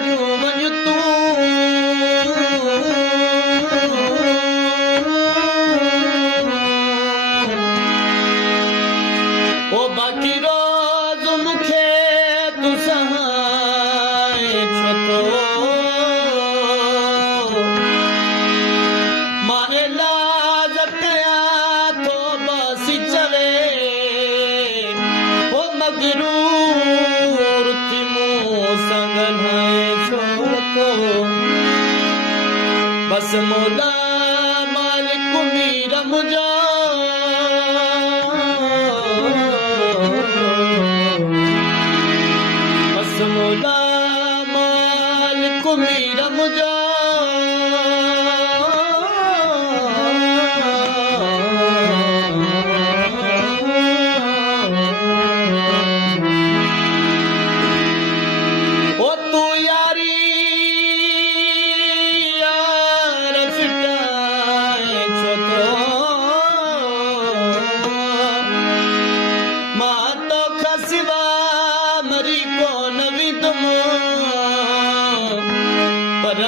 करियूं वञ तूं ओ बाक़ी रोज़ मूंखे तूं सहाय छो थो मां इलाज कयां थो बसी चवे ओ मगरूर थी मूं संग नाए छो थो बस मौला मालिक मीर मुंहिंजा बस मौला मालिक मीर मुंहिंजा ओ तू यारी यार फिटाए छो थो मां तोखां सिवा मरी कोन विंदुमि पर